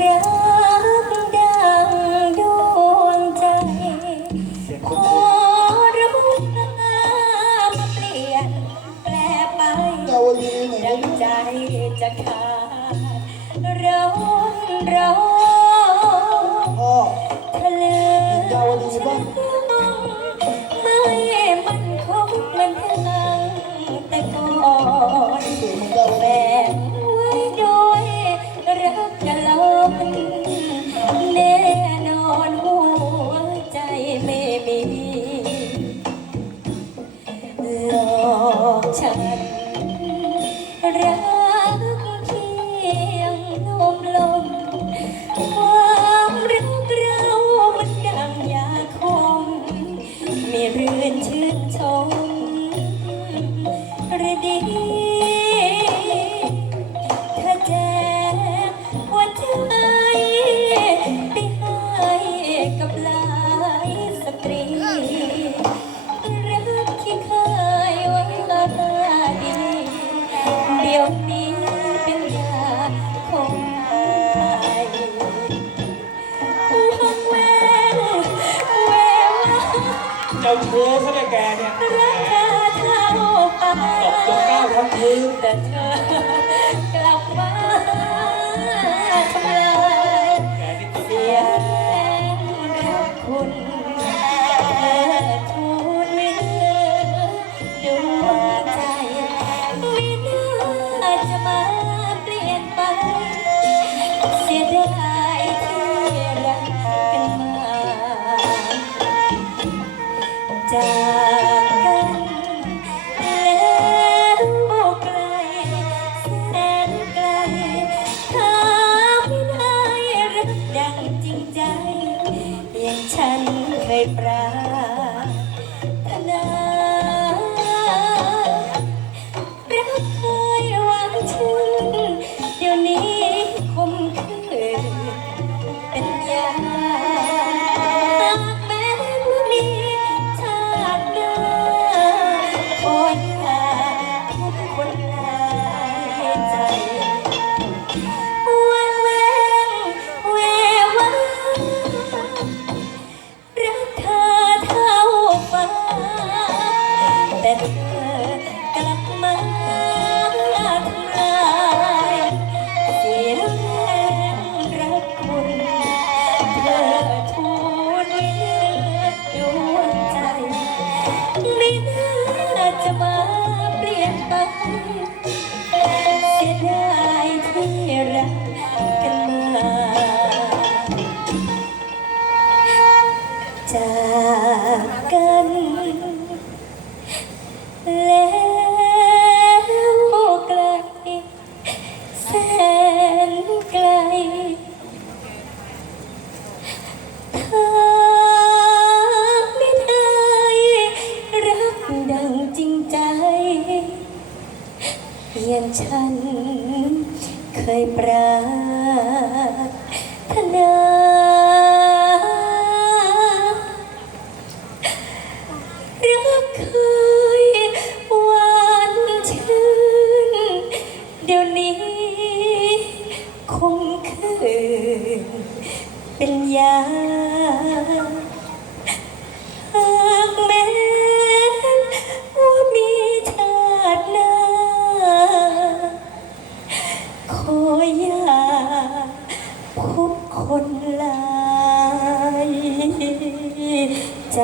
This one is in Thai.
รักดังดวงใจเสียงพคุณอคุณรู้ว่ามาเปลี่ยนแปลไปเยาวลีไหนดังใจจะขาดร้อนร้อน รักเพียงลมลม ความรักเรามันดังยาคมไมีเรือนชื่นชมระดีถ้าแจ้งหัวใจไปให้กับหลา ดี๋ยวนี้เป็นยาคงตายวังแววแววเจ้าชู้ซะเลยแกเนี่ยรักเธอเท่าไปตบตัวก้าวทั้งคืนแต่เธอ จากกันแล้วไกลแสนไกลถ้าไม่ได้รักดังจริงใจ อย่างฉันเคยปรา อย่างฉัน เคยปรารถนารักเคยหวานชื่น เดี๋ยวนี้คงคืนเป็นยา อย่าพบคนหลายใจ